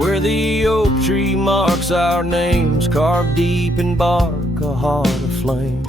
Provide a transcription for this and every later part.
where the oak tree marks our names, carved deep in bark, a heart aflame.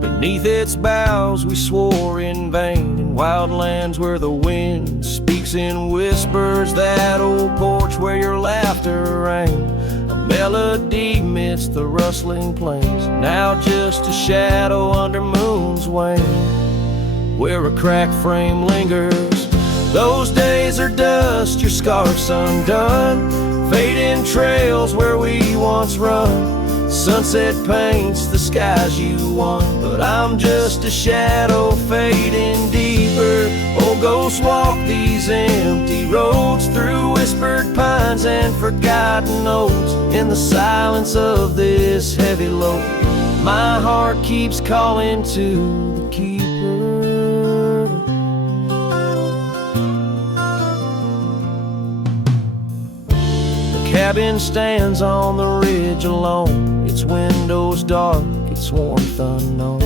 Beneath its boughs we swore in vain, in wild lands where the wind speaks in whispers, that old porch where your laughter rang, a melody midst the rustling plains, now just a shadow under moon's wane, where a cracked frame lingers. Those days are dust, your scarf's undone, fading trails where we once run. Sunset paints the skies you won, but I'm just a shadow fading deeper. Oh, ghosts walk these empty roads through whispered pines and forgotten oaks. In the silence of this heavy load, my heart keeps calling to the keeper. The cabin stands on the ridge alone, its windows dark, its warmth unknown.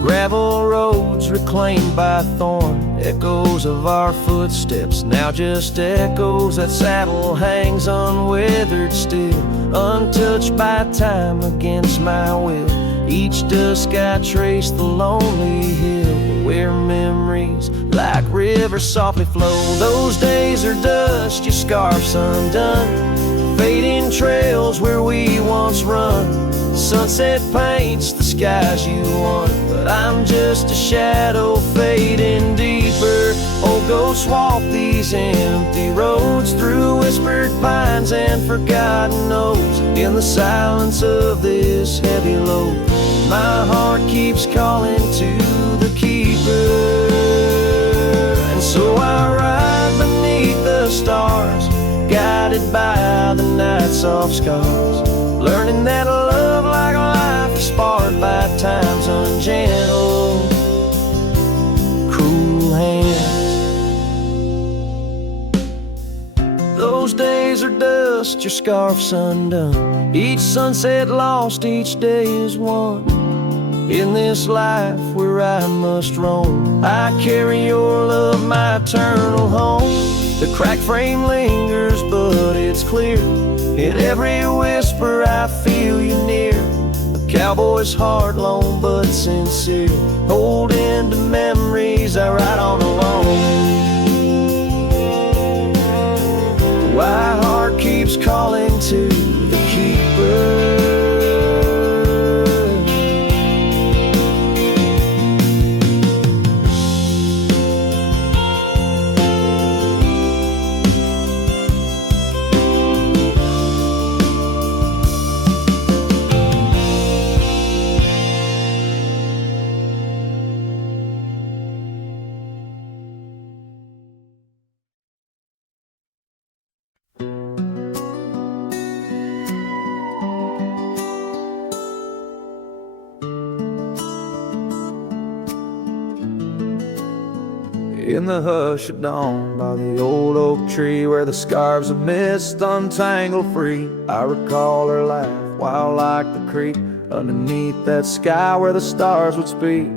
Gravel roads reclaimed by thorn, echoes of our footsteps, now just echoes. That saddle hangs unwithered still, untouched by time against my will. Each dusk I trace the lonely hill, where memories like rivers softly flow. Those days are dust, your scarf's undone, fading trails where we once run. Sunset paints the skies you won, but I'm just a shadow fading deeper. Oh, ghosts walk these empty roads through whispered pines and forgotten oaks. In the silence of this heavy load, my heart keeps calling to the keeper. And so I ride beneath the stars, guided by the night's soft scars, learning that love like life is sparred by time's ungentle, cruel hands. Those days are dust, your scarf's undone, each sunset lost, each day is won. In this life where I must roam, I carry your love, my eternal home. The cracked frame lingers, but it's clear, in every whisper I feel you near. A cowboy's heart, lone but sincere, holding to memories I ride on alone. My heart keeps calling to the keeper. In the hush of dawn, by the old oak tree, where the scarves of mist untangle free, I recall her laugh, wild like the creek, underneath that sky where the stars would speak.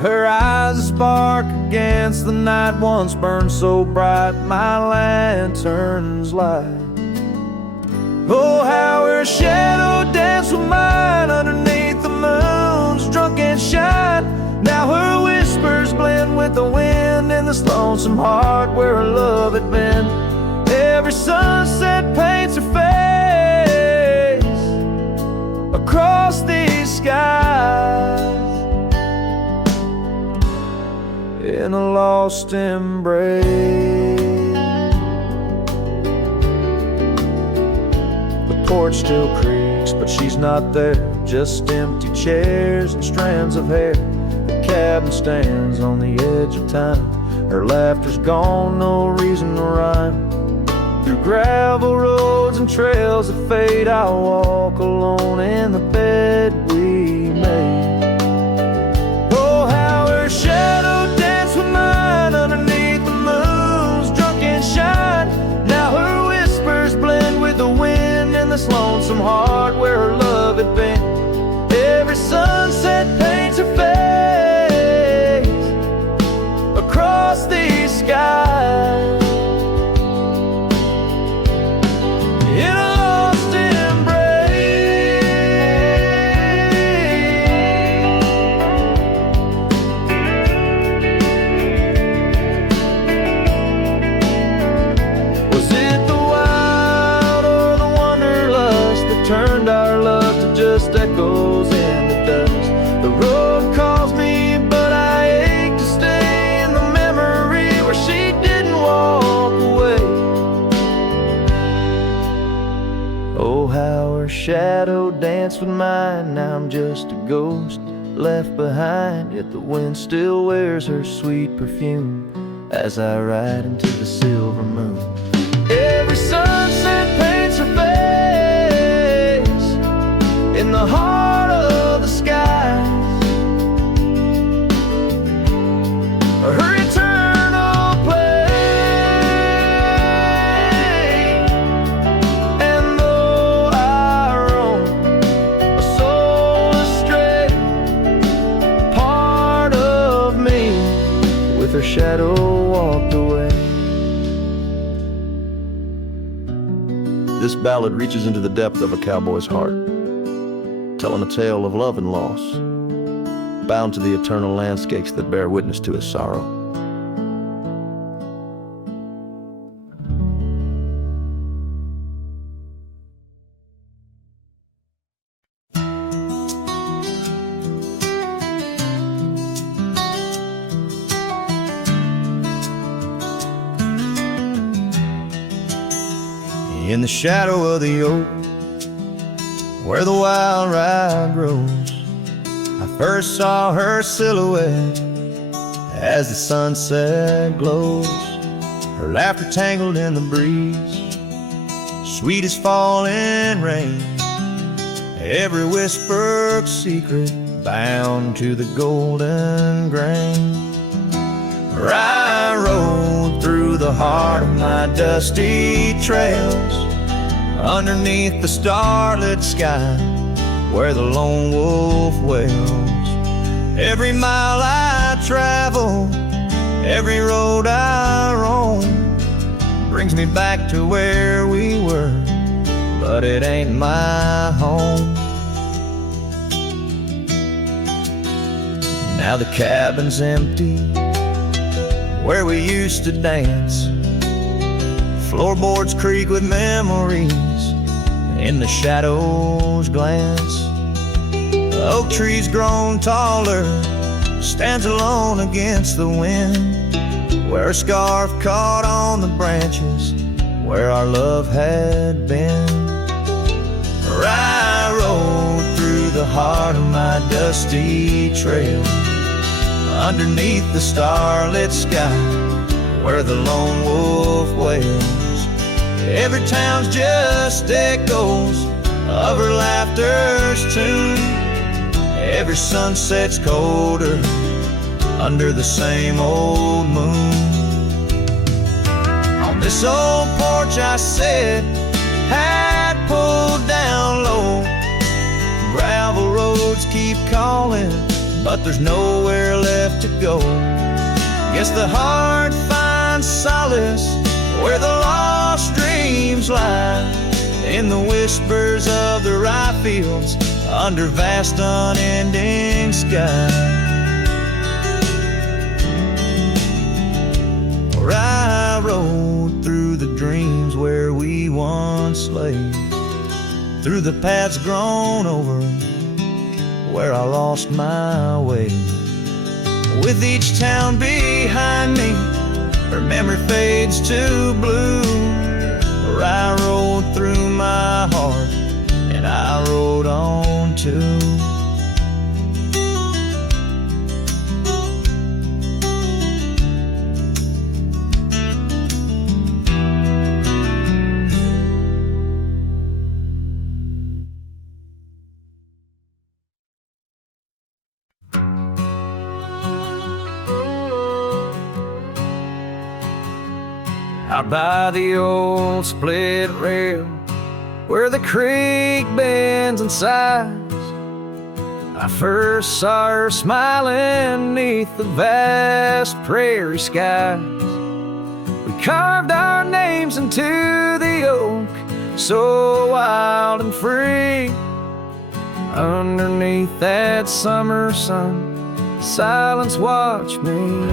Her eyes a spark against the night, once burned so bright my lantern's light. Oh, how her shadow danced with mine underneath the moon's drunken shine. Now her whispers blend with the wind in this lonesome heart where her love had been. Every sunset paints her face across these skies in a lost embrace. The porch still creaks, but she's not there, just empty chairs and strands of hair. The cabin stands on the edge of time, her laughter's gone, no reason to rhyme. Through gravel roads and trails that fade, I'll walk alone in the bed we made. Oh, how her shadow danced with mine underneath the moon's drunken shine. Now her whispers blend with the wind in this lonesome heart where her love had been. Every sunset paints her face across these skies turned our love to just echoes in the dust. The road calls me, but I ache to stay in the memory where she didn't walk away. Oh, how her shadow danced with mine. Now I'm just a ghost left behind, yet the wind still wears her sweet perfume as I ride into the silver moon. Every sunset paints her face in the heart of the skies. Her eternal play. And though I roam a soul astray, part of me with her shadow walked away. This ballad reaches into the depth of a cowboy's heart, telling a tale of love and loss, bound to the eternal landscapes that bear witness to his sorrow. In the shadow of the oak, where the wild rye grows, I first saw her silhouette as the sunset glows. Her laughter tangled in the breeze, sweet as falling rain, every whispered secret bound to the golden grain. I rode through the heart of my dusty trails, underneath the starlit sky where the lone wolf wails. Every mile I travel, every road I roam, brings me back to where we were, but it ain't my home. Now the cabin's empty where we used to dance, floorboards creak with memories, in the shadows glance. The oak tree's grown taller, stands alone against the wind, where a scarf caught on the branches, where our love had been. I rode through the heart of my dusty trail, underneath the starlit sky where the lone wolf wails. Every town's just echoes of her laughter's tune. Every sunset's colder under the same old moon. On this old porch I sat, hat pulled down low. Gravel roads keep calling, but there's nowhere left to go. Guess the heart finds solace where the lost dreams lie, in the whispers of the rye fields under vast unending sky. Where I rode through the dreams where we once lay, through the paths grown over where I lost my way. With each town behind me, her memory fades to blue. Where I rode through my heart, and I rode on too. Out by the old split rail, where the creek bends and sighs, I first saw her smiling neath the vast prairie skies. We carved our names into the oak, so wild and free. Underneath that summer sun, silence watched me.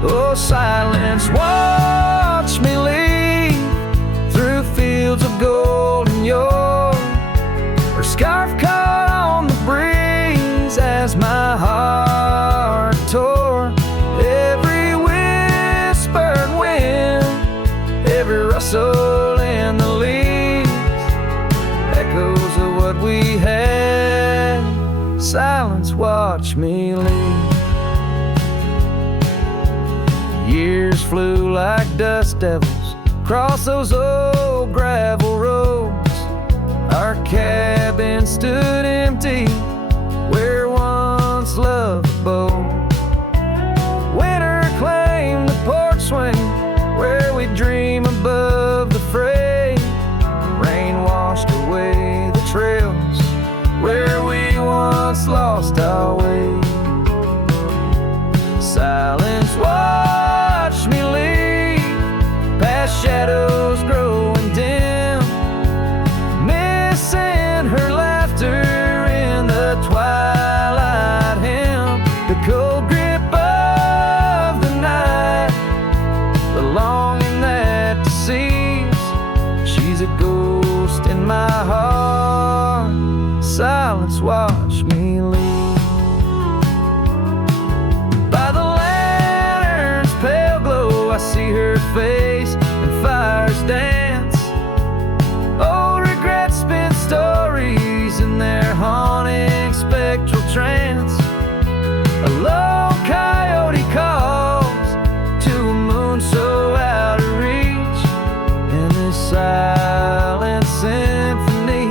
Oh, silence, watch me leave through fields of golden we had. Silence watched me leave. Years flew like dust devils across those old gravel roads. Our cabin stood empty where once love abode. Winter claimed the porch swing where we dream above the fray. Rain washed away the trails where we once lost our way. Silence watched me leave, past shadows growing dim, missing her laughter in the twilight hymn. The cold grip of the night, the longing that deceives. She's a ghost in my heart. Silence watched me leave. By the lantern's pale glow, I see her face and fires dance. Old regrets spin stories in their haunting spectral trance. A low coyote calls to a moon so out of reach. In this silent symphony,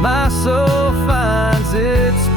my soul finds its speech.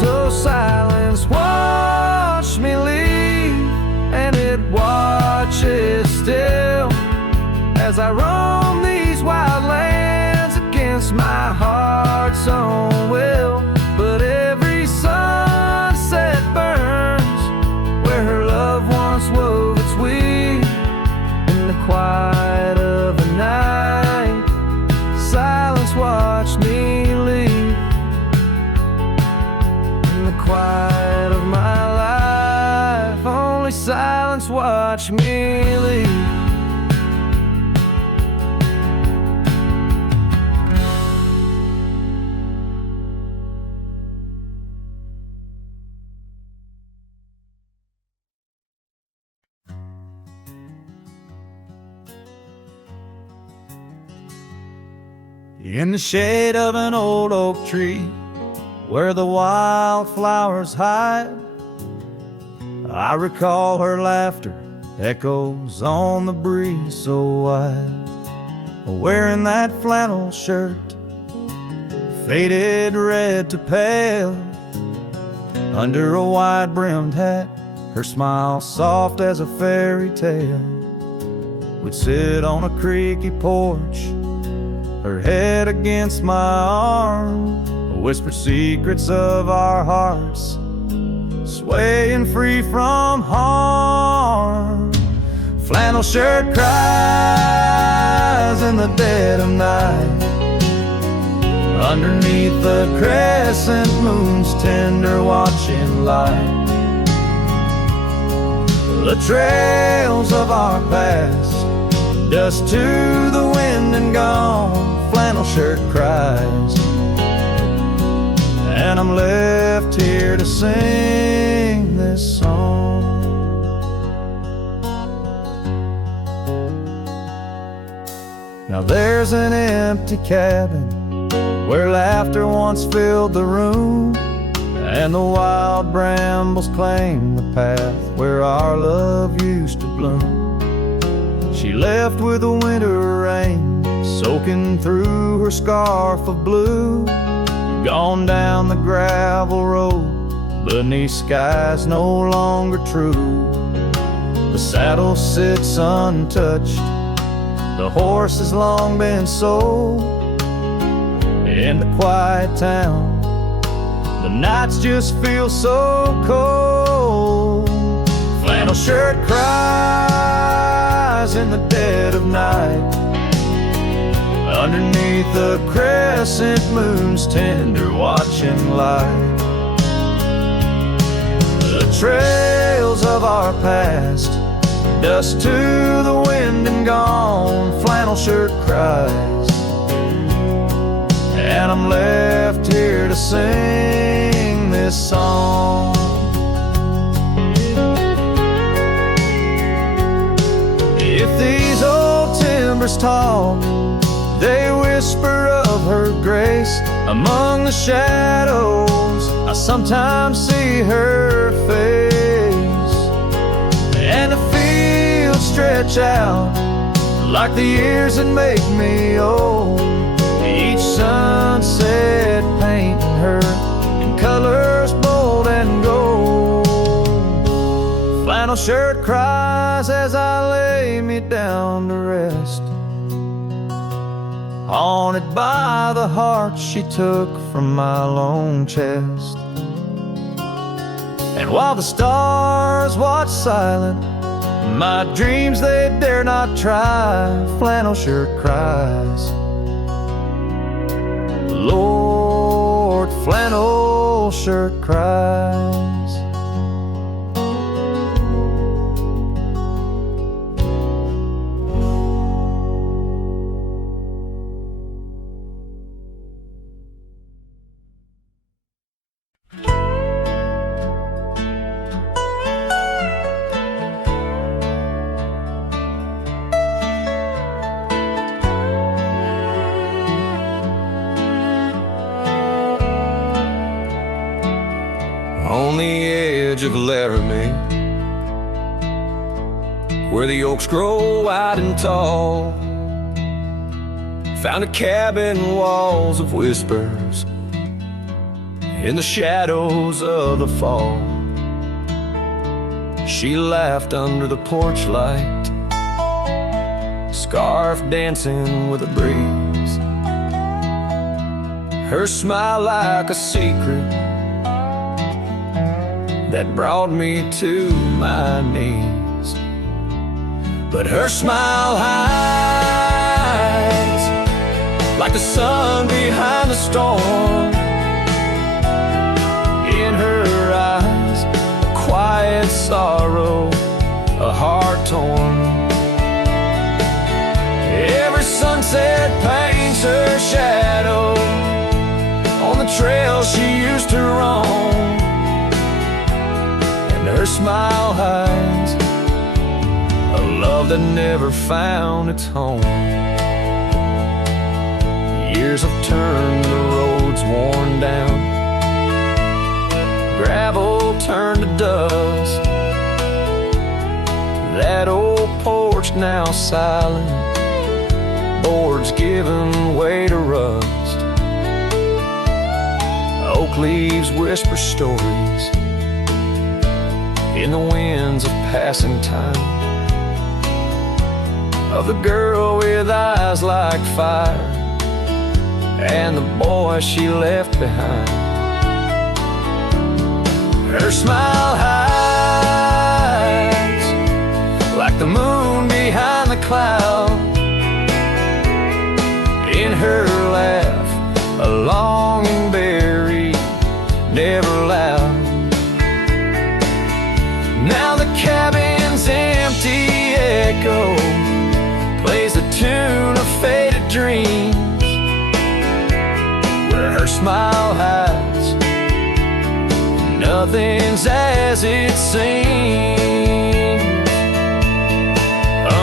So silence watched me leave, and it watches still as I roam these wild lands against my heart's own will. But every sunset burns where her love once wove its weave. In the quiet of the night, silence watched me leave. Quiet of my life, only silence watched me leave. In the shade of an old oak tree, where the wildflowers hide, I recall her laughter echoes on the breeze so wide. Wearing that flannel shirt, faded red to pale, under a wide-brimmed hat, her smile soft as a fairy tale. We'd sit on a creaky porch, her head against my arm, whisper secrets of our hearts, swaying free from harm. Flannel shirt cries in the dead of night, underneath the crescent moon's tender watching light. The trails of our past, dust to the wind and gone. Flannel shirt cries, and I'm left here to sing this song. Now there's an empty cabin where laughter once filled the room, and the wild brambles claim the path where our love used to bloom. She left with the winter rain soaking through her scarf of blue, gone down the gravel road beneath skies no longer true. The saddle sits untouched, the horse has long been sold. In the quiet town, the nights just feel so cold. Flannel shirt cries in the dead of night, underneath beneath the crescent moon's tender watching light. The trails of our past, dust to the wind and gone, flannel shirt cries, and I'm left here to sing this song. If these old timbers talk, they whisper of her grace. Among the shadows, I sometimes see her face, and the fields stretch out like the years that make me old. Each sunset painting her in colors bold and gold. Flannel shirt cries as I lay me down to rest, haunted by the heart she took from my lone chest. And while the stars watch silent, my dreams they dare not try. Flannel shirt cries, Lord, flannel shirt cries. On the edge of Laramie, where the oaks grow wide and tall, found a cabin, walls of whispers in the shadows of the fall. She laughed under the porch light, scarf dancing with a breeze, her smile like a secret that brought me to my knees. But her smile hides like the sun behind the storm. In her eyes, a quiet sorrow, a heart torn. Every sunset paints her shadow on the trail she used to roam. Her smile hides a love that never found its home. Years have turned the roads worn down, gravel turned to dust. That old porch now silent, boards giving way to rust. Oak leaves whisper stories in the winds of passing time, of the girl with eyes like fire and the boy she left behind. Her smile hides like the moon behind the cloud. In her laugh, a longing buried, never loud. Now the cabin's empty echo plays the tune of faded dreams, where her smile hides nothing's as it seems.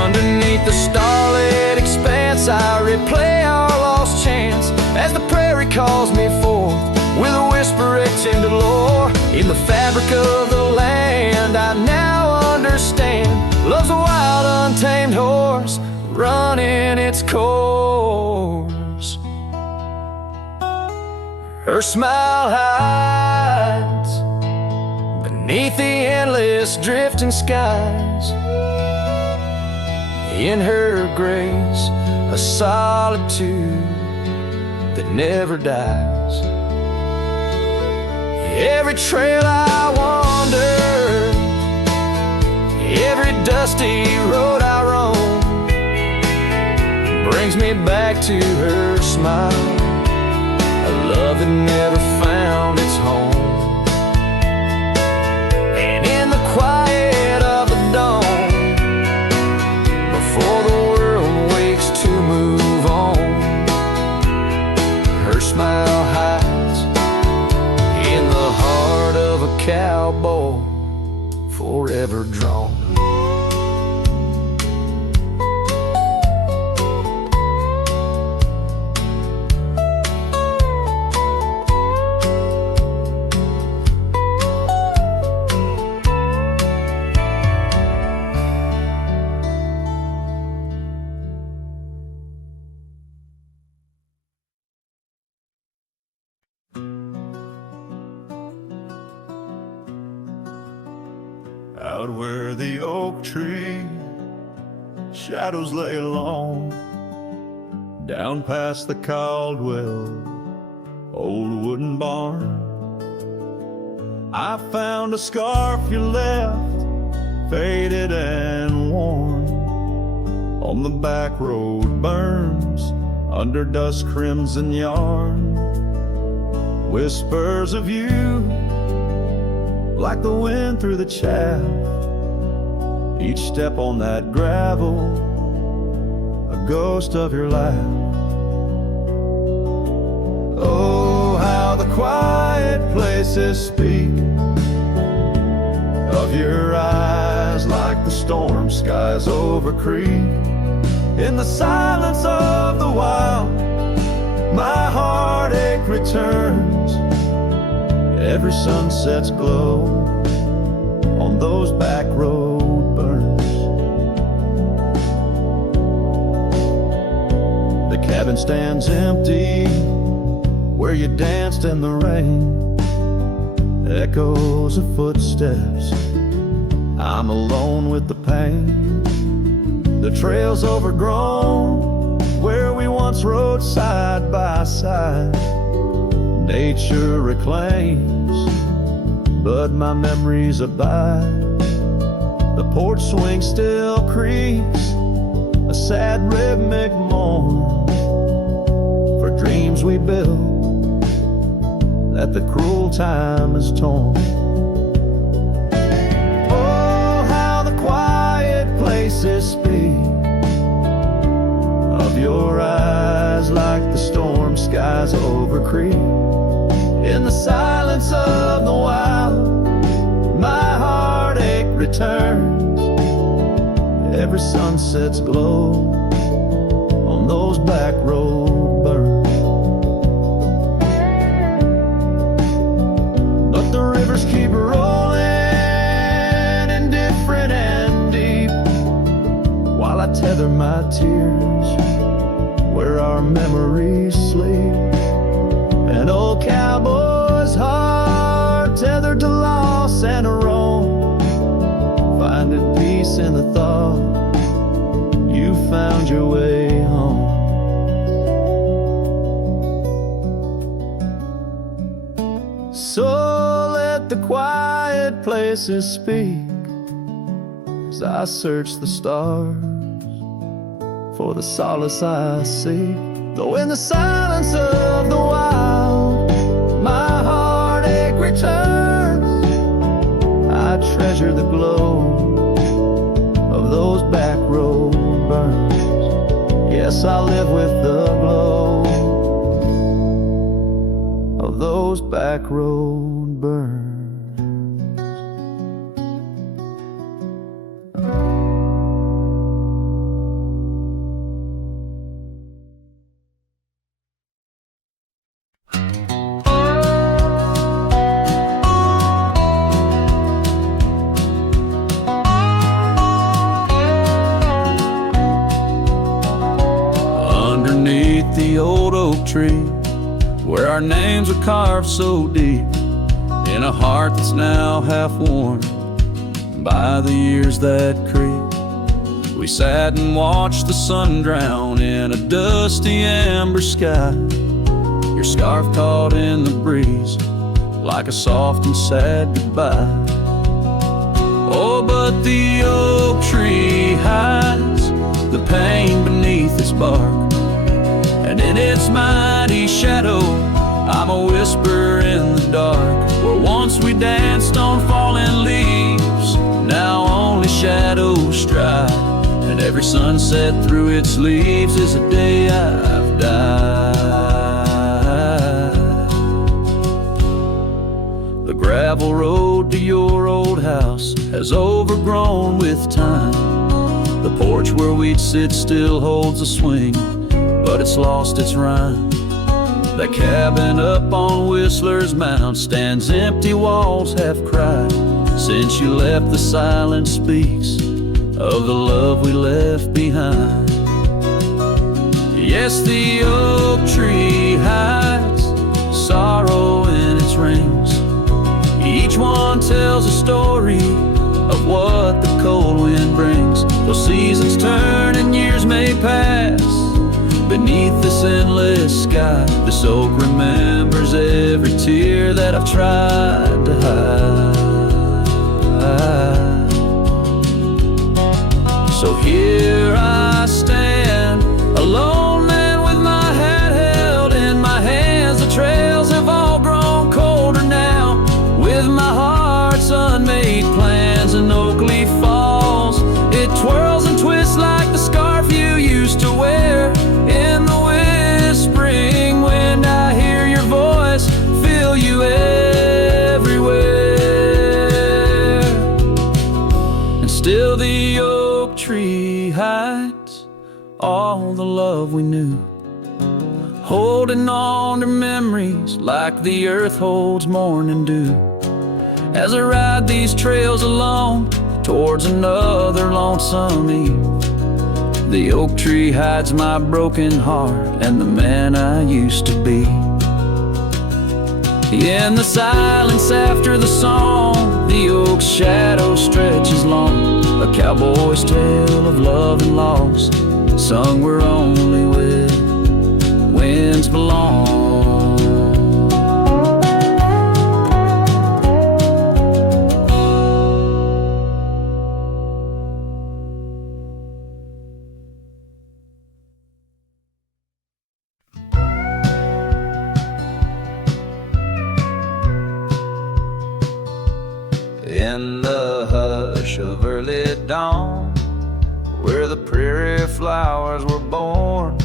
Underneath the starlit expanse, I replay our lost chance as the prairie calls me forth with a whisper etched into lore. In the fabric of the land, I now understand love's a wild, untamed horse running its course. Her smile hides beneath the endless drifting skies. In her grace, a solitude that never dies. Every trail I wander, every dusty road I roam, brings me back to her smile, a love that never found its home. And in the quiet of the dawn, before the world wakes to move on, her smile hides in the heart of a cowboy, forever drawn. Out where the oak tree shadows lay long, down past the Caldwell old wooden barn, I found a scarf you left, faded and worn. On the back road burns under dust crimson yarn, whispers of you like the wind through the chaff. Each step on that gravel, a ghost of your laugh. Oh, how the quiet places speak of your eyes, like the storm skies over creek. In the silence of the wild, my heartache returns. Every sunset's glow on those back road burns. The cabin stands empty where you danced in the rain. Echoes of footsteps, I'm alone with the pain. The trail's overgrown where we once rode side by side. Nature reclaims, but my memories abide. The porch swing still creaks, a sad rhythmic mourn for dreams we built that the cruel time has torn. Oh, how the quiet places speak of your eyes, like the storm skies over creek. In the silence of the wild, my heartache returns. Every sunset's glow on those back road burns. But the rivers keep rolling, indifferent and deep, while I tether my tears where our memories sleep. An old cowboy's heart tethered to loss and a wrong, finding peace in the thought you found your way home. So let the quiet places speak as I search the stars for the solace I seek. Though in the silence of the wild, my heartache returns, I treasure the glow of those back road burns. Yes, I live with the glow of those back road burns. The old oak tree, where our names are carved so deep in a heart that's now half worn by the years that creep. We sat and watched the sun drown in a dusty amber sky, your scarf caught in the breeze like a soft and sad goodbye. Oh, but the oak tree hides the pain beneath beneath its bark. And in its mighty shadow, I'm a whisper in the dark. Where once we danced on fallen leaves, now only shadows stride. And every sunset through its leaves is a day I've died. The gravel road to your old house has overgrown with time. The porch where we'd sit still holds a swing, but it's lost its rhyme. That cabin up on Whistler's Mound stands empty, walls have cried. Since you left, the silence speaks of the love we left behind. Yes, the oak tree hides sorrow in its rings. Each one tells a story of what the cold wind brings. Though seasons turn and years may pass, beneath this endless sky, this oak remembers every tear that I've tried to hide. So here I stand, a lone man with my hat held in my hands. The trails have all grown colder now, with my heart's unmade plans. And oak leaf falls, it twirls and twists like the scarf you used to wear. In the whispering wind, I hear your voice, feel you everywhere. And still the oak tree hides all the love we knew, holding on to memories like the earth holds morning dew. As I ride these trails alone towards another lonesome eve, the oak tree hides my broken heart and the man I used to be. In the silence after the song, the oak's shadow stretches long, a cowboy's tale of love and loss, sung where only winds belong. In the hush of early dawn, where the prairie flowers were born,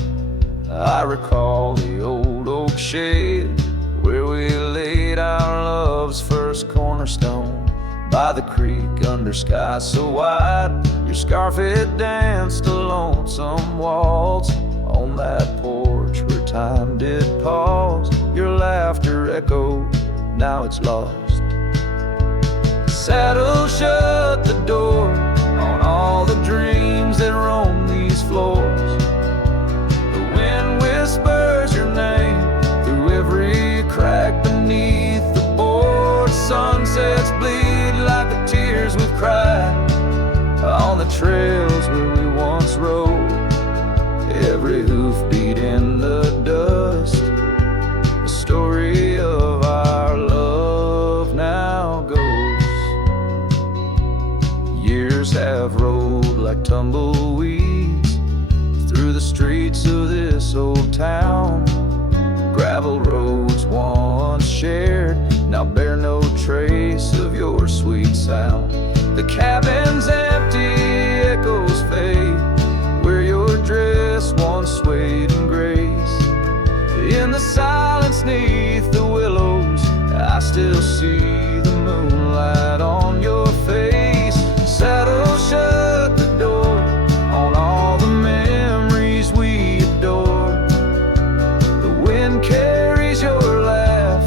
I recall the old oak shade where we laid our love's first cornerstone. By the creek under sky so wide, your scarf had danced a lonesome waltz. On that porch where time did pause, your laughter echoed, now it's lost. Saddle shut the door on all the dreams that roam these floors. The wind whispers your name through every crack beneath the board. Sunsets bleed like the tears we've cried on the trails where we once rode. Every hoofbeat in the dust, the story of our love now goes. Years have rolled like tumbleweeds through the streets of this old town. Gravel roads once shared now bear no trace of your sweet sound. The cabin's empty, echoes fade where your dress once swayed in grace. In the silence neath the willows, I still see the moonlight on your face. Saddle shut the door on all the memories we adore. The wind carries your laugh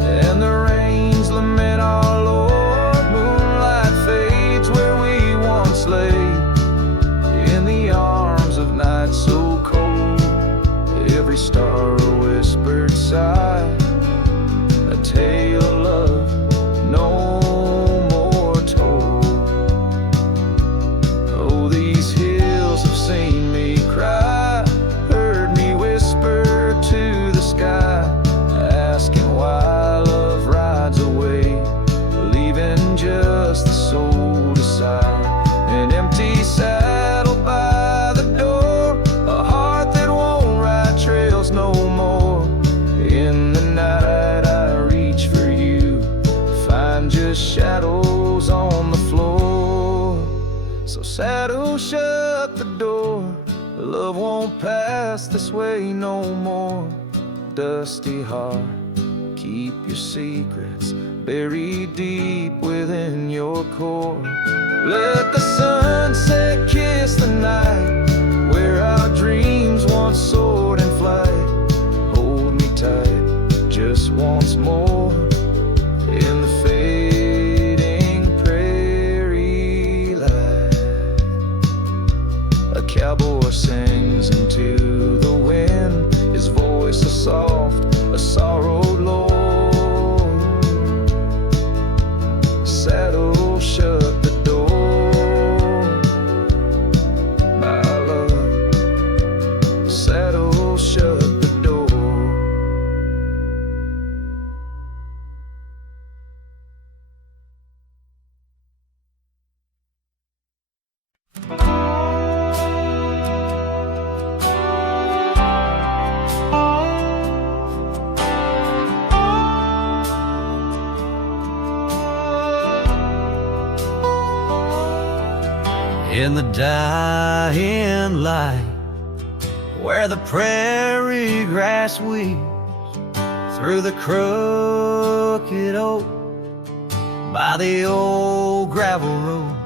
and the rains lament our Lord. Moonlight fades where we once lay in the arms of night so cold. Every star a whispered sigh, a tale of love no more told. Oh, these hills have seen me cry, heard me whisper to the sky, asking why love rides away, leaving just the soul to sigh. An empty saddle by the door, a shadows no more. In the night I reach for you, find just shadows on the floor. So saddle shut the door, love won't pass this way no more. Dusty heart, keep your secrets buried deep within your core. Let the sunset kiss the night, where our dreams once soared in flight. Hold me tight, just once more, in the fading prairie light. A cowboy sings into the wind, his voice a soft, a sorrowed lord. Saddle shut the door, my love. Saddle shut the door. In the dying light, where the prairie grass weaves through the crooked oak by the old gravel road,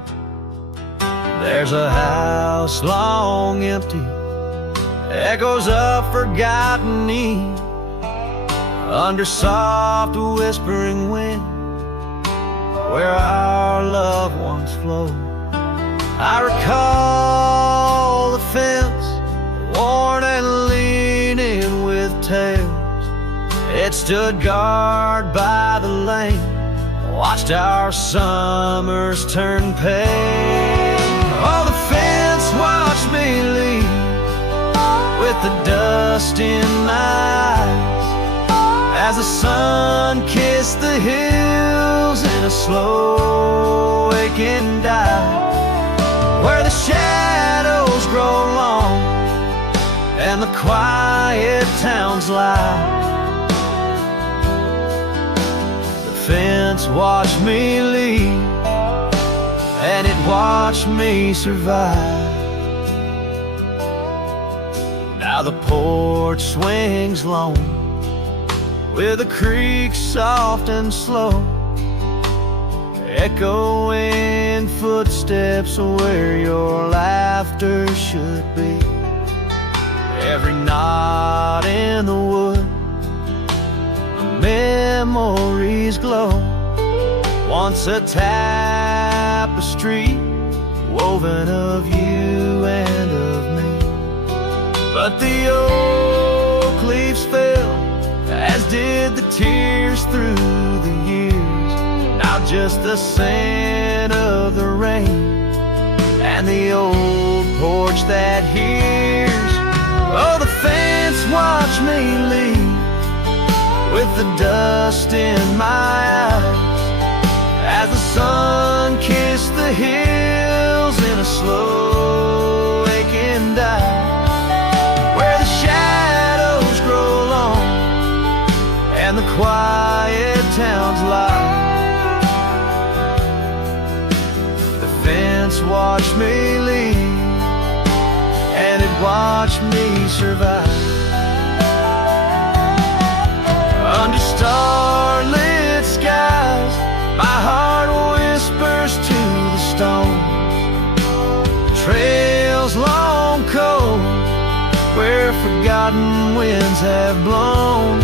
there's a house long empty, echoes of forgotten eve, under soft whispering wind, where our loved ones flow. I recall the fence, worn and leaning with tails. It stood guard by the lane, watched our summers turn pale. Oh, the fence watched me lean, with the dust in my eyes, as the sun kissed the hills in a slow waking dive, where the shadows grow long and the quiet towns lie. The fence watched me leave, and it watched me survive. Now the porch swings lone, with the creek soft and slow, echoing footsteps where your laughter should be. Every knot in the wood, memories glow, once a tapestry woven of you and of me. But the oak leaves fell, as did the tears through the years. Now just the scent of the rain and the old porch that hears. Oh, the fence watched me leave, with the dust in my eyes, as the sun kissed the hills in a slow waking dive, where the shadows grow long and the quiet towns lie. Watch me leave, and it watched me survive. Under starlit skies, my heart whispers to the stone. Trails long cold, where forgotten winds have blown.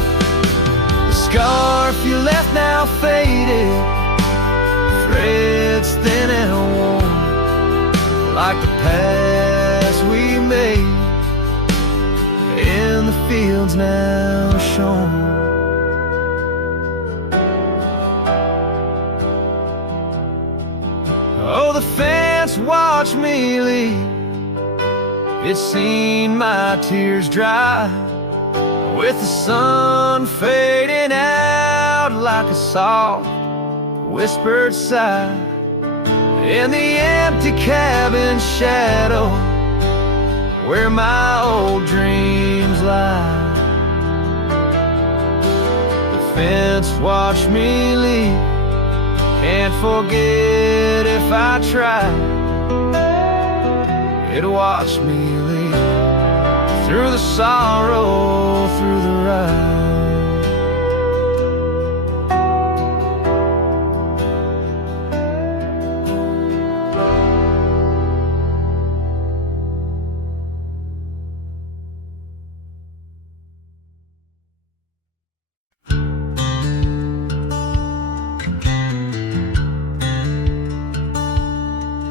The scarf you left now faded, threads thin and worn, like the paths we made in the fields now shown. Oh, the fence watched me leave, it's seen my tears dry, with the sun fading out like a soft whispered sigh. In the empty cabin shadow, where my old dreams lie. fence, watch me leave. Can't forget if I try. It'd watch me leave through the sorrow, through the ride.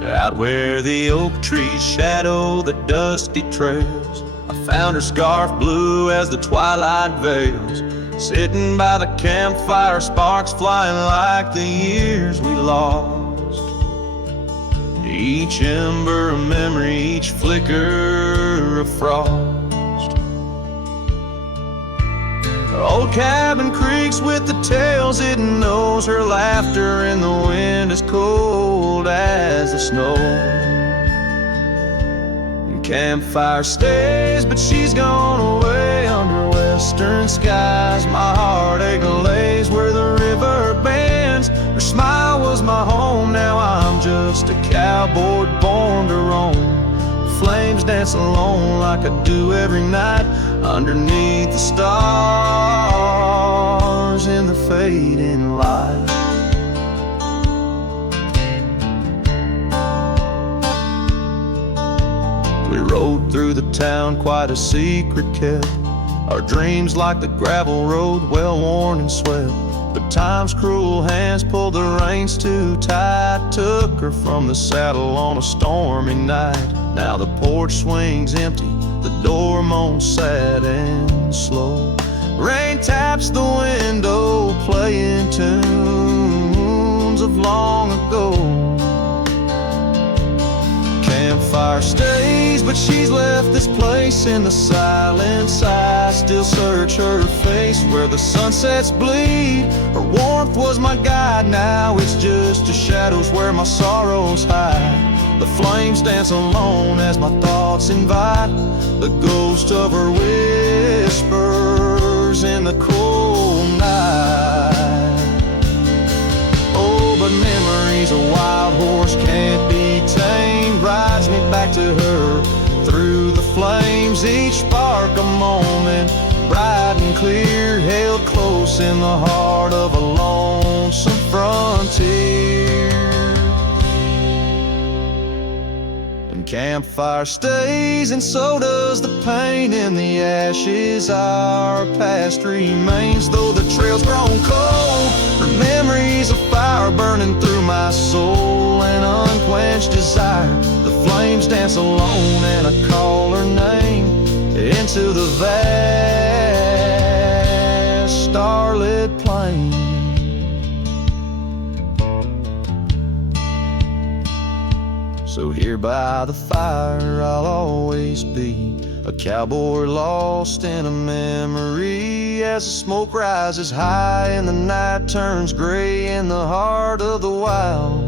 Out where the oak trees shadow the dusty trails, I found her scarf blue as the twilight veils. Sitting by the campfire, sparks flying like the years we lost. Each ember a memory, each flicker a frost. Her old cabin creaks with the tales it knows. Her laughter in the wind is cold as the snow. And campfire stays, but she's gone away under western skies. My heartache lays where the river bends. Her smile was my home, now I'm just a cowboy born to roam. Flames dance alone like I do every night underneath the stars in the fading light. We rode through the town, quite a secret kept. Our dreams like the gravel road, well worn and swept. But time's cruel hands pulled the reins too tight. Took her from the saddle on a stormy night. Now the porch swings empty, the door moans sad and slow. Rain taps the window, playing tunes of long ago. Campfire stays, but she's left this place in the silence. I still search her face where the sunsets bleed. Her warmth was my guide, now it's just the shadows where my sorrows hide. The flames dance alone as my thoughts invite the ghost of her whispers in the cold night. Oh, but memories a wild horse can't be tamed, rides me back to her through the flames. Each spark a moment, bright and clear, held close in the heart of a lonesome frontier. Campfire stays, and so does the pain in the ashes. Our past remains, though the trail's grown cold. Her memories of fire burning through my soul, an unquenched desire. The flames dance alone, and I call her name into the vast starlit plain. So here by the fire I'll always be, a cowboy lost in a memory. As the smoke rises high and the night turns gray in the heart of the wild,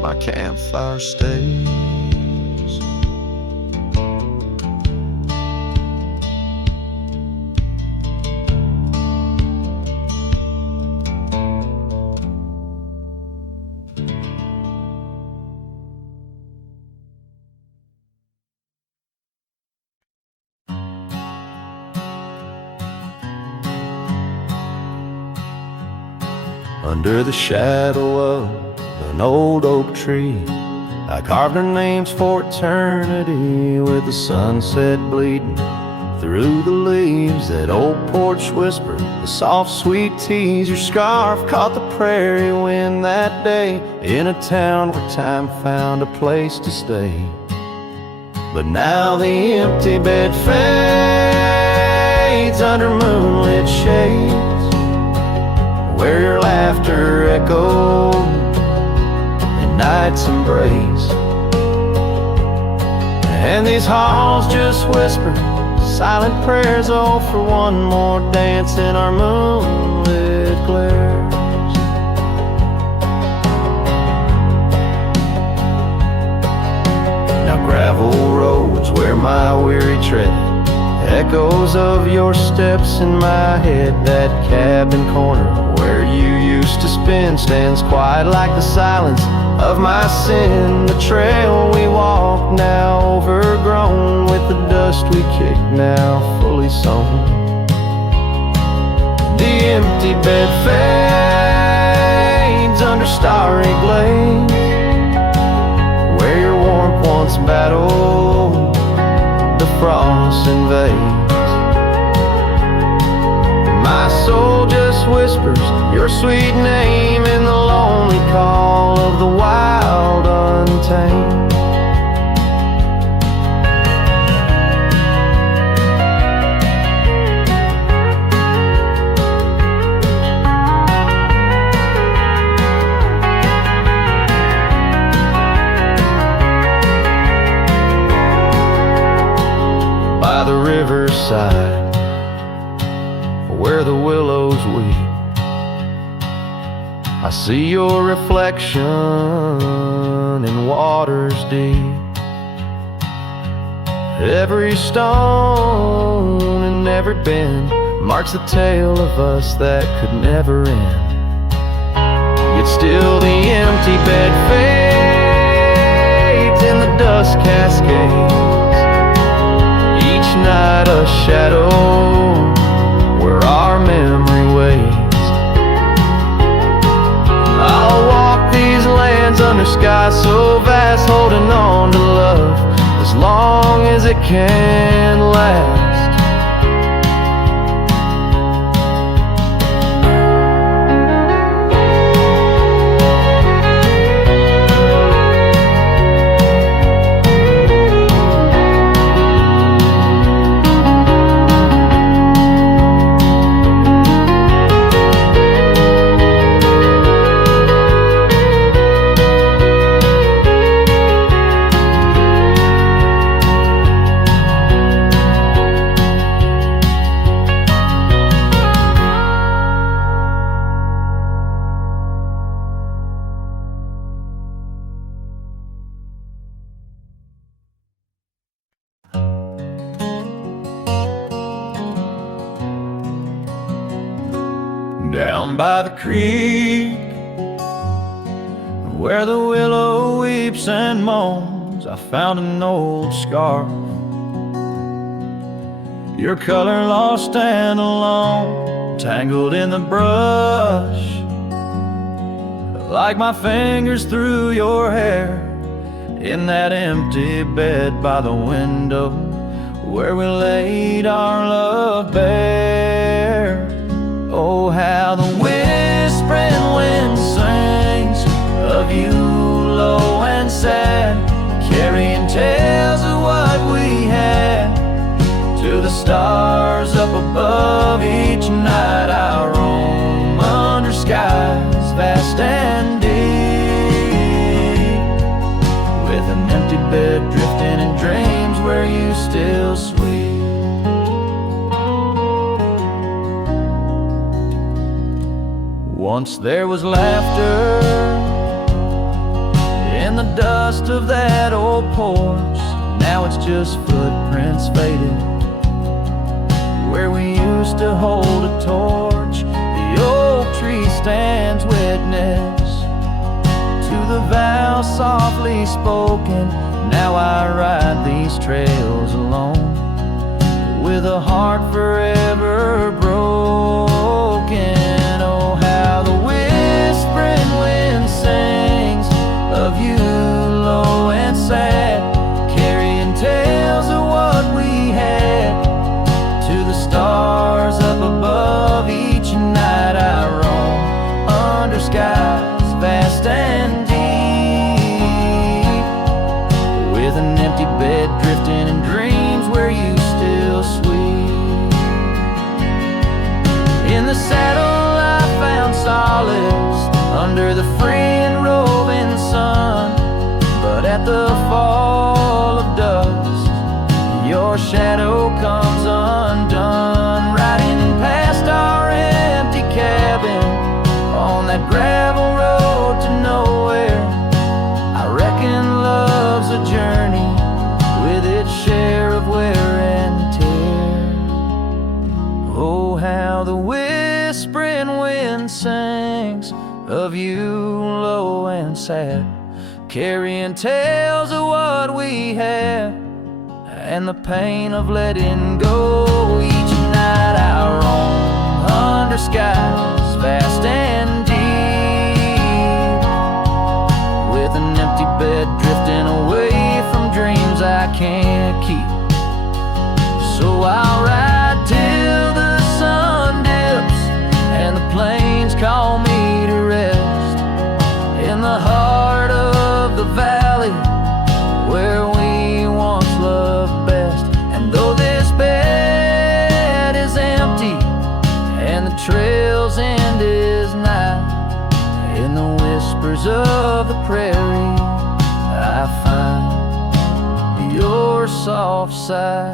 my campfire stays. Under the shadow of an old oak tree, I carved our names for eternity, with the sunset bleeding through the leaves. That old porch whispered the soft sweet tease. Your scarf caught the prairie wind that day, in a town where time found a place to stay. But now the empty bed fades under moonlit shades, where your laughter echoed in night's embrace. And these halls just whisper silent prayers, oh, for one more dance in our moonlit glares. Now gravel roads where my weary tread Echoes of your steps in my head. That cabin corner where you used to spend stands quiet like the silence of my sin. The trail we walk now overgrown, with the dust we kick now fully sown. The empty bed fades under starry blaze, where your warmth once battled the frost invades. My soul just whispers your sweet name in the lonely call of the wild untamed. By the riverside, where the willows weep, I see your reflection in waters deep. Every stone and every bend marks the tale of us that could never end. Yet still the empty bed fades in the dust cascades. Each night a shadow where our memory waits. I'll walk these lands under skies so vast, holding on to love as long as it can last. Down by the creek, where the willow weeps and moans, I found an old scarf, your color lost and alone, tangled in the brush, like my fingers through your hair, in that empty bed by the window, where we laid our love bare. Oh, how the whispering wind sings of you low and sad, carrying tales of what we had to the stars up above. Each night I roam under skies vast and deep, with an empty bed drifting in dreams where you still sleep. Once there was laughter in the dust of that old porch. Now it's just footprints faded where we used to hold a torch. The oak tree stands witness to the vow softly spoken. Now I ride these trails alone, with a heart forever broken. Oh, how the whispering wind sings of you low and sad, carrying tales of what we had to the stars up above. Each night I roam under skies vast and deep, with an empty bed drifting in dreams where you still sleep. In the saddle I found solace under the free and roving sun, but at the fall of dust your shadow comes undone. Riding past our empty cabin on that gravel road to nowhere, I reckon love's a journey with its share Now the whispering wind sings of you low and sad, carrying tales of what we had and the pain of letting go. Each night I roam under skies vast and deep, with an empty bed drifting away from dreams I can't keep. So I'll ride till the sun dips and the plains call me to rest in the heart of the valley where we once loved best. And though this bed is empty and the trail's end is nigh, in the whispers of the prairie I find your soft sigh.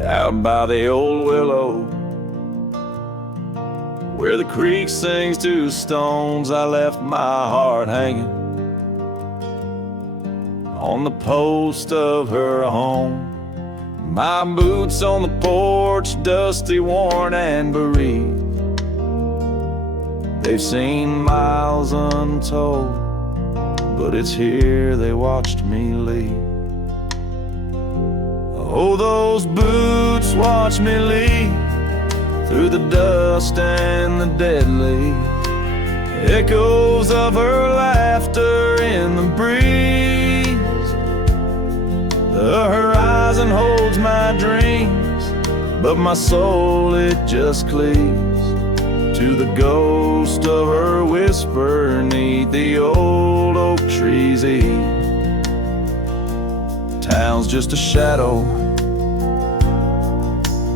Out by the old willow, where the creek sings to stones, I left my heart hanging on the post of her home. My boots on the porch, dusty, worn, and bereaved. They've seen miles untold, but it's here they watched me leave. Oh, those boots watch me leave through the dust and the dead leaves, echoes of her laughter in the breeze. The horizon holds my dreams, but my soul, it just cleaves to the ghost of her whisper 'neath the old oak tree's eave. Town's just a shadow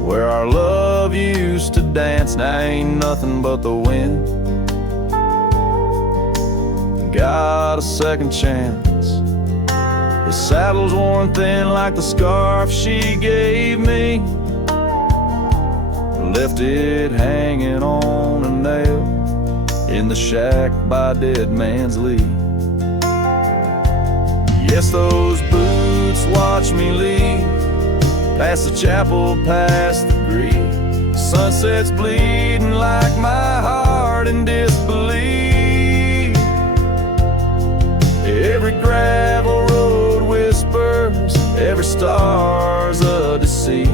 where our love used to dance. Now ain't nothing but the wind. Got a second chance. The saddle's worn thin like the scarf she gave me. Left it hanging on a nail in the shack by Dead Man's Leave. Yes, those boots watch me leave, past the chapel, past the grief. Sunset's bleeding like my heart in disbelief. Every gravel road whispers, every star's a deceit,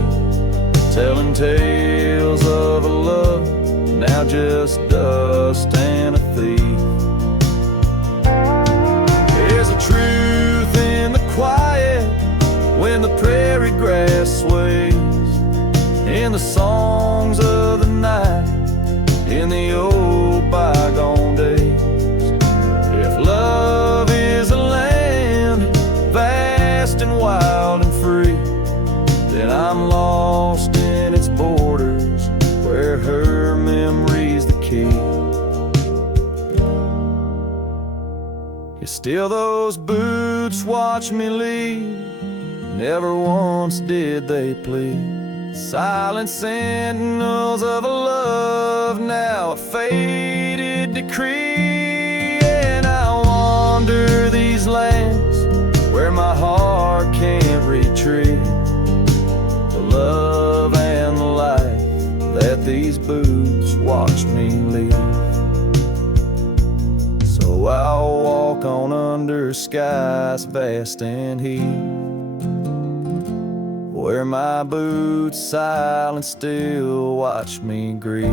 telling tales of a love now just dust and a thief. There's a truth in the quiet when the prairie grass sways, in the songs of the night, in the old bygone days. If love is a land vast and wild and free, then I'm lost in its borders where her memory's the key. Yet still those boots watch me leave, never once did they plead. Silent sentinels of a love, now a faded decree. And I wander these lands where my heart can't retreat the love and the life that these boots watch me leave. So I'll walk on under skies vast and heat, where my boots silent still watch me grieve.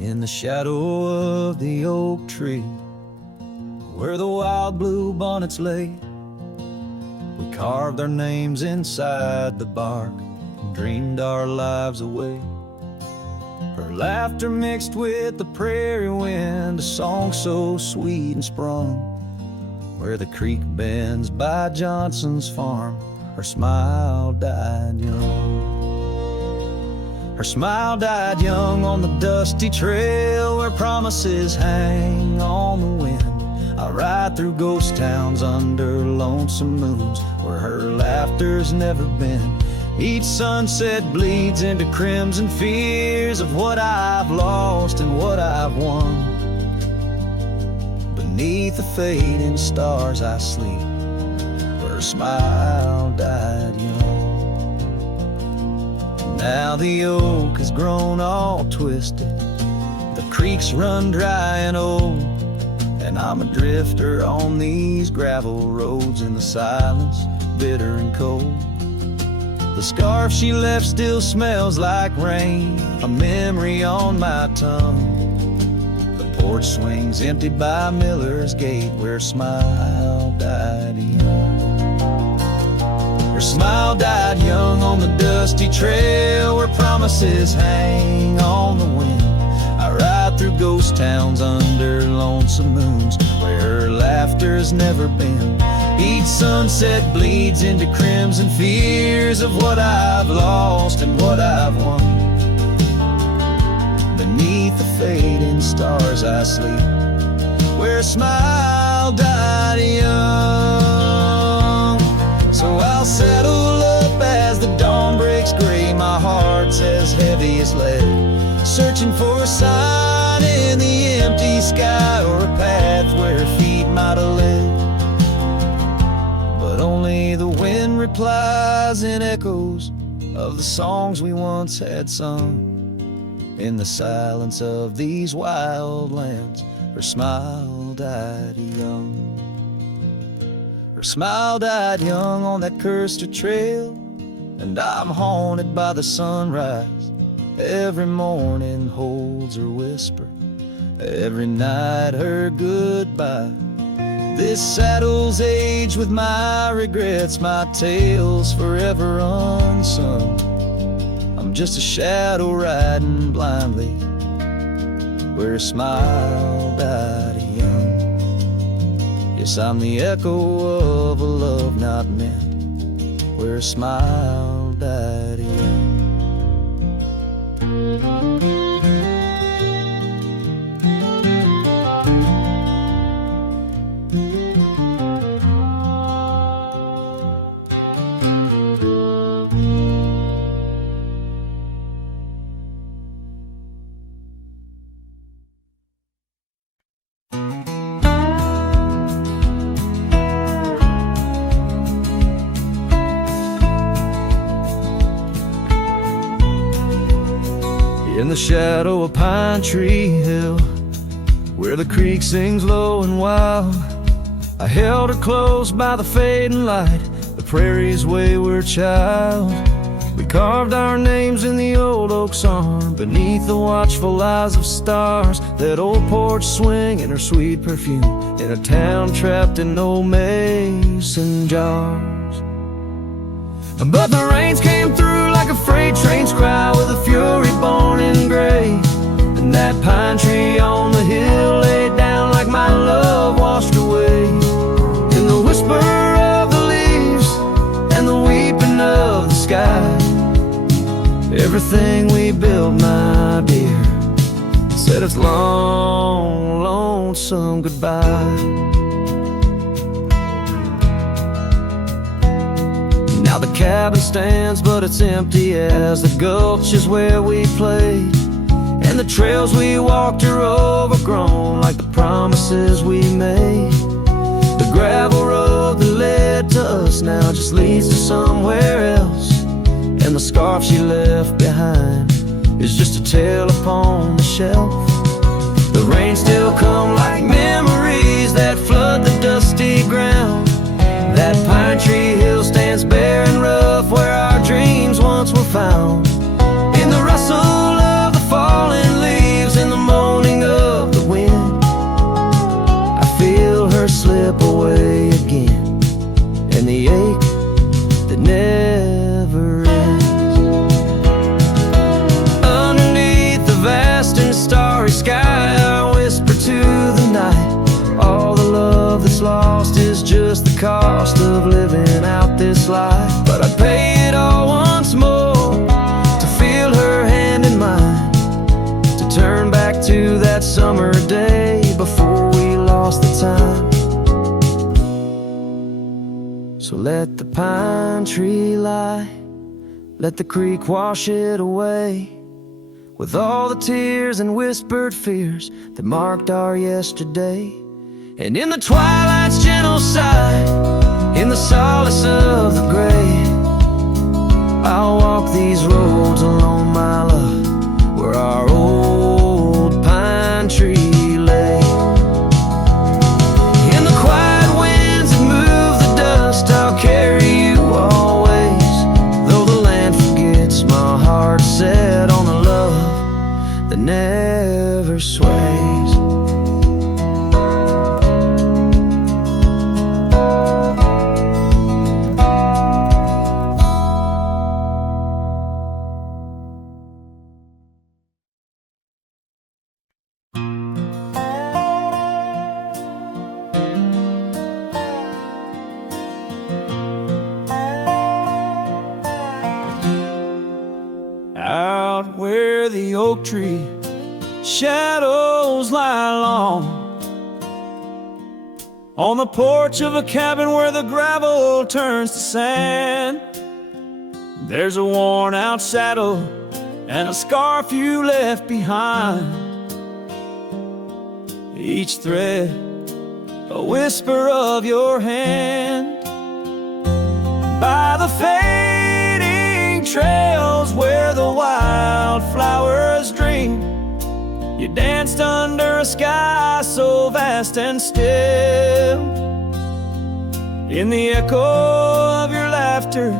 In the shadow of the oak tree, where the wild blue bonnets lay, We carved our names inside the bark and dreamed our lives away. Her laughter mixed with the prairie wind, a song so sweet and sprung. Where the creek bends by Johnson's farm, her smile died young. Her smile died young on the dusty trail where promises hang on the wind. I ride through ghost towns under lonesome moons where her laughter's never been. Each sunset bleeds into crimson fears of what I've lost and what I've won. Beneath the fading stars I sleep, where her smile died young. Now the oak has grown all twisted, the creeks run dry and old, and I'm a drifter on these gravel roads in the silence, bitter and cold. The scarf she left still smells like rain, a memory on my tongue. The porch swings empty by Miller's Gate where her smile died young. Her smile died young on the dusty trail where promises hang on the wind. I ride through ghost towns under lonesome moons where her laughter's never been. Each sunset bleeds into crimson fears of what I've lost and what I've won. Beneath the fading stars I sleep, where a smile died young. So I'll settle up as the dawn breaks gray, my heart's as heavy as lead, searching for a sign in the empty sky or a path where her feet might have led. But only the wind replies in echoes of the songs we once had sung. In the silence of these wild lands, her smile died young. Her smile died young on that cursed trail, and I'm haunted by the sunrise. Every morning holds her whisper, every night her goodbye. This saddle's aged with my regrets, my tale's forever unsung. I'm just a shadow riding blindly, where a smile died young. Yes, I'm the echo of a love not meant, where a smile died young. In the shadow of Pine Tree Hill, where the creek sings low and wild, I held her close by the fading light, the prairie's wayward child. We carved our names in the old oak's arm, beneath the watchful eyes of stars. That old porch swinging her sweet perfume, in a town trapped in old mason jars. But the rains came through like a freight train's cry, with a fury born in gray. And that pine tree on the hill laid down like my love washed away. In the whisper of the leaves and the weeping of the sky, everything we built, my dear, said its long, lonesome goodbye. Now the cabin stands, but it's empty as the gulch is where we played. And the trails we walked are overgrown like the promises we made. The gravel road that led to us now just leads to somewhere else. And the scarf she left behind is just a tale upon the shelf. The rains still come like memories that flood the dusty ground. That pine tree hill stands bare and rough, where our dreams once were found. In the rustle of the falling leaves, in the moaning of the wind, I feel her slip away again, and the ache never ends. Underneath the vast and starry sky, I whisper to the night, all the love that's lost is just the cost of living out this life. But I'd pay it all once more to feel her hand in mine, to turn back to that summer day before we lost the time. So let the pine tree lie, let the creek wash it away, with all the tears and whispered fears that marked our yesterday. And in the twilight's gentle sigh, in the solace of the gray, I'll walk these roads alone, my love, where our old pine tree lay. In the quiet winds that move the dust, I'll carry you always, though the land forgets, my heart set on the love that never sways. Out where the oak tree shadows lie long, on the porch of a cabin where the gravel turns to sand, there's a worn out saddle and a scarf you left behind, each thread a whisper of your hand. By the fading trails where the wildflowers dream, you danced under a sky so vast and still. In the echo of your laughter,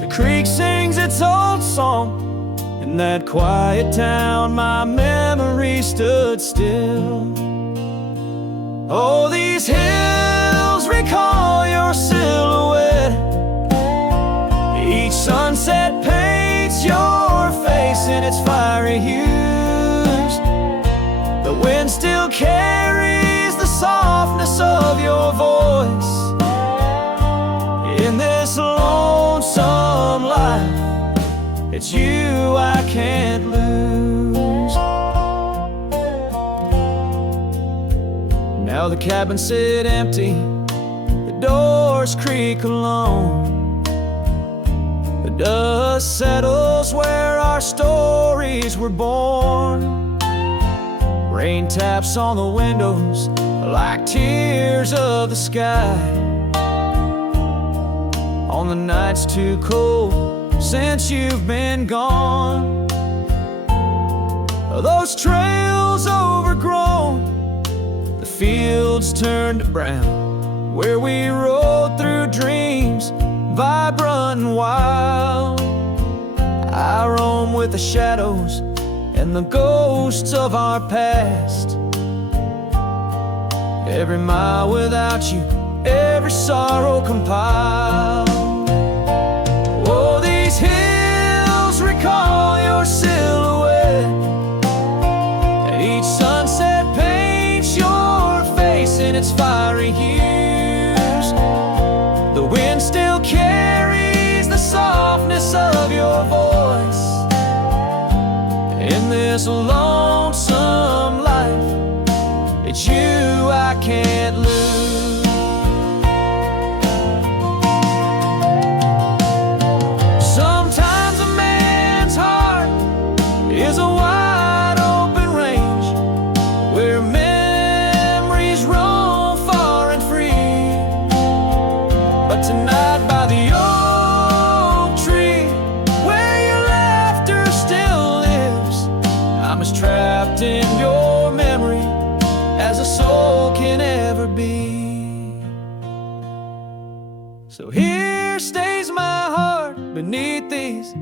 the creek sings its old song. In that quiet town, my memory stood still. Oh, these hills recall your silhouette. Each sunset paints your face in its fiery hues. The wind still carries the softness of your voice. In this lonesome life, it's you I can't lose. Now the cabins sit empty, the doors creak alone. The dust settles where our stories were born. Rain taps on the windows like tears of the sky. On the nights too cold since you've been gone, those trails overgrown, the fields turned to brown, where we rode through dreams vibrant and wild. I roam with the shadows and the ghosts of our past. Every mile without you, every sorrow compiled. Oh, these hills recall your silhouette, and each sunset paints your face in its fiery hues. The wind still carries the softness of your voice. In this lonesome life, it's you I can't lose. Sometimes a man's heart is a wide open range where memories roam far and free. But tonight by the oak tree, where your laughter still lives, I'm as trapped in your memory as a soul can ever be. So here stays my heart beneath these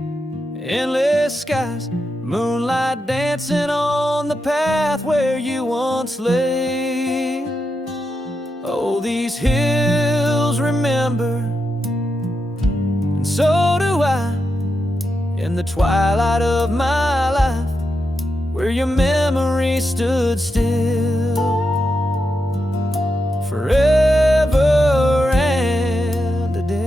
endless skies, moonlight dancing on the path where you once lay. Oh, these hills remember in the twilight of my life, where your memory stood still forever and a day.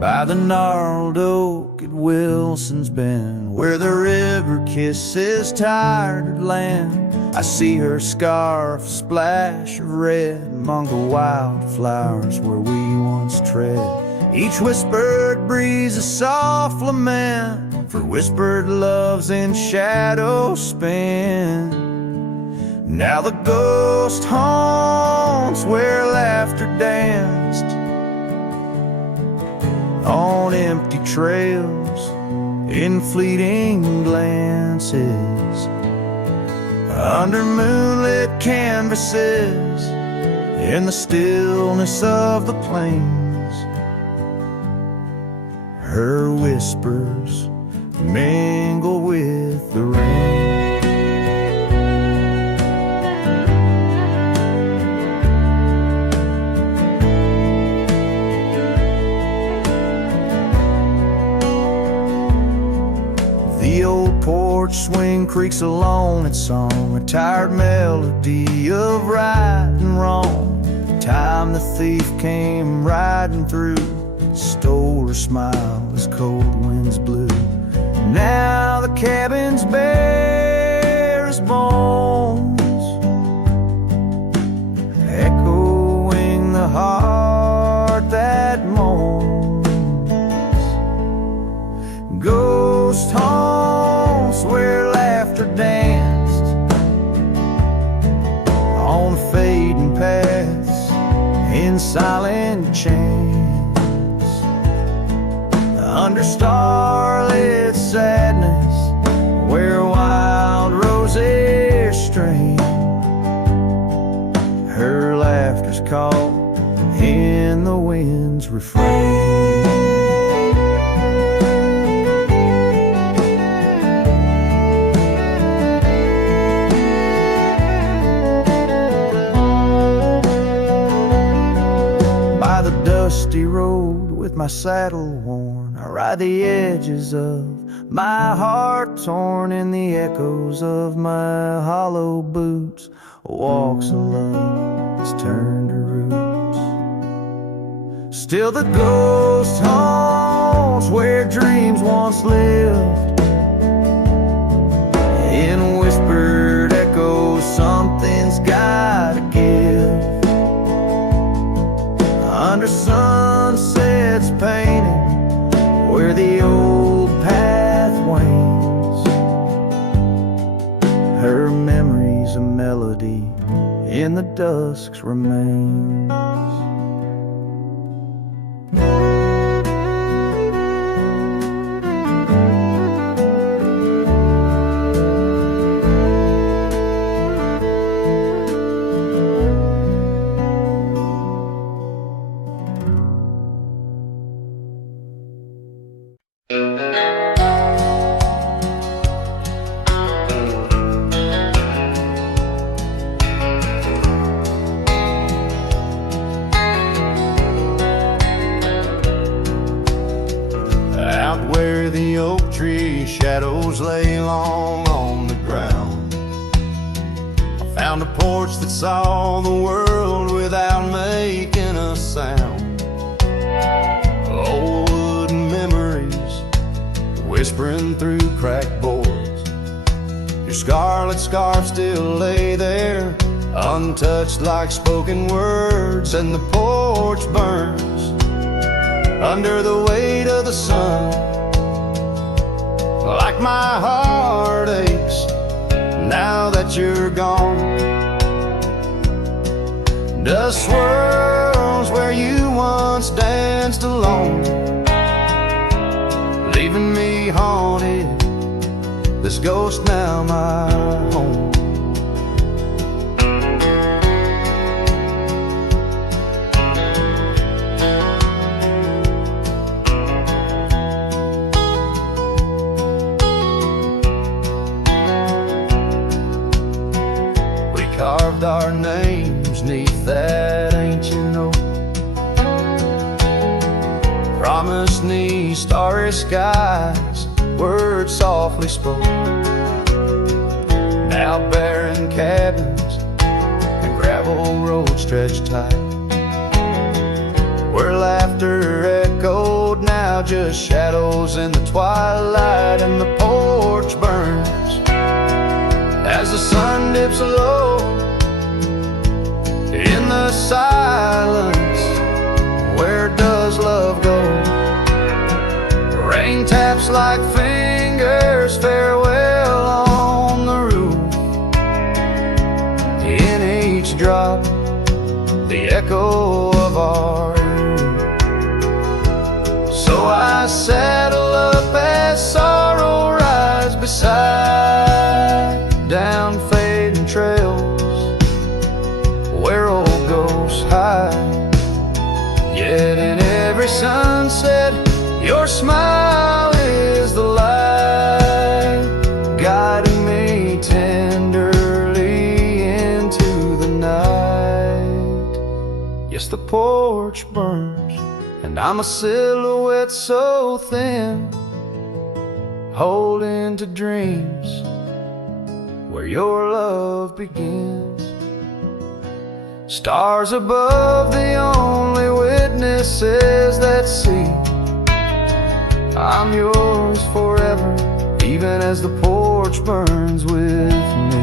By the gnarled oak at Wilson's Bend, where the river kisses tired land, I see her scarf splash of red among the wildflowers where we once tread. Each whispered breeze a soft lament for whispered loves in shadow spent. Now the ghost haunts where laughter danced on empty trails in fleeting glances, under moonlit canvases, in the stillness of the plains. Her whispers mingle with the rain. The old porch swing creaks along its song, a tired melody of right and wrong. Time the thief came riding through, stole her smile as cold winds blew. Now the cabin's bare as bones, echoing the heart that moans. Ghost haunts where laughter danced on fading paths in silent chance, under starlit sadness where wild roses strain. Her laughter's caught in the wind's refrain. Dusty road with my saddle worn, I ride the edges of my heart torn, in the echoes of my hollow boots. Walks of love that's turned to roots. Still the ghost haunts where dreams once lived, in whispered echoes something's gotta give. Under sunsets painted where the old path wanes, her memory's a melody in the dusk's remains. Shadows lay long on the ground. I found a porch that saw the world without making a sound. Old wooden memories whispering through cracked boards. Your scarlet scarf still lay there, untouched like spoken words, and the porch burns under the weight of the sun. Like my heart aches now that you're gone. Dust swirls where you once danced alone, leaving me haunted. The this ghost now my home. We carved our names 'neath that ancient oak, promised 'neath starry skies, words softly spoke. Now barren cabins and gravel roads stretch tight, where laughter echoed, now just shadows in the twilight. And the porch burns as the sun dips low in the silence. Where does love go? Rain taps like fingers, farewell on the roof. In each drop, the echo of our youth. So I saddle up as sorrow rides beside down fading trails where old ghosts hide. Yet in every sunset, your smile is the light, guiding me tenderly into the night. Yes, the porch burns, and I'm a silhouette so thin, holding to dreams where your love begins. Stars above, the only witnesses that see I'm yours forever, even as the porch burns with me.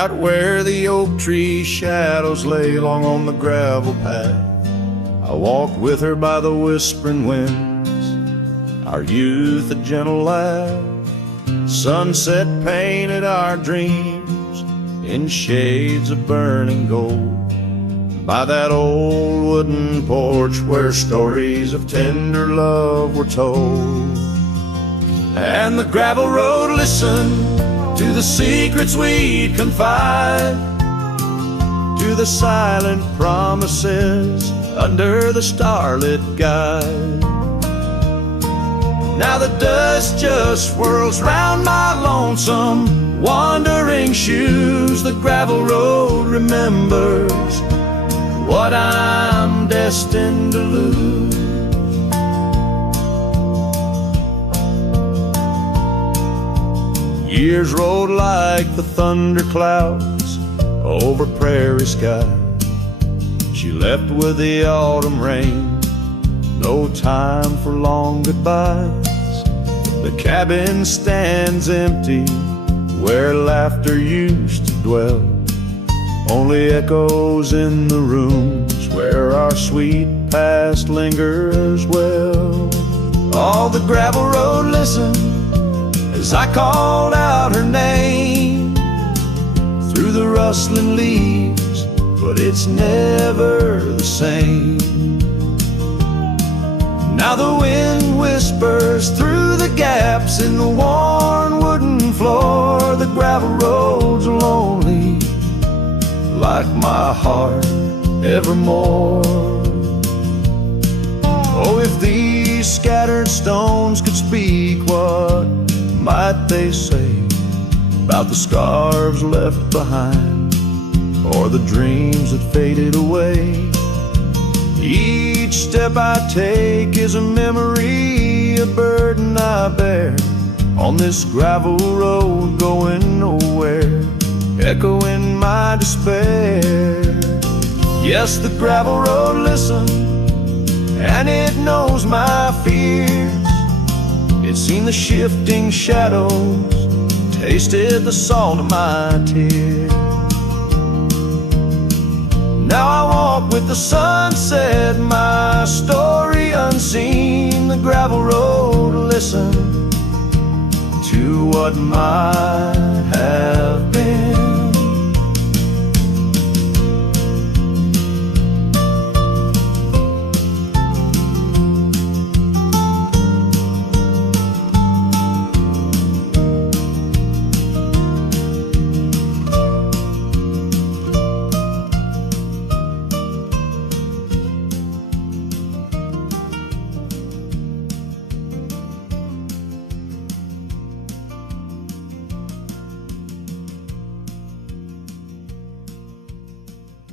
Out where the oak tree shadows lay long on the gravel path, I walked with her by the whispering winds, our youth a gentle laugh. Sunset painted our dreams in shades of burning gold, by that old wooden porch where stories of tender love were told. And the gravel road listened to the secrets we'd confide, to the silent promises under the starlit guide. Now the dust just swirls round my lonesome wandering shoes. The gravel road remembers what I'm destined to lose. Years rolled like the thunder clouds over prairie sky. She left with the autumn rain, no time for long goodbyes. The cabin stands empty where laughter used to dwell, only echoes in the rooms where our sweet past lingers well. All the gravel road listened as I called out her name through the rustling leaves, but it's never the same. Now the wind whispers through the gaps in the worn wooden floor. The gravel road's lonely like my heart evermore. Oh, if these scattered stones could speak, what might they say about the scars left behind, or the dreams that faded away? Each step I take is a memory, a burden I bear on this gravel road going nowhere, echoing my despair. Yes, the gravel road listens, and it knows my fears. It's seen the shifting shadows, tasted the salt of my tears. Now I walk with the sunset, my story unseen, the gravel road, listen to what might have been.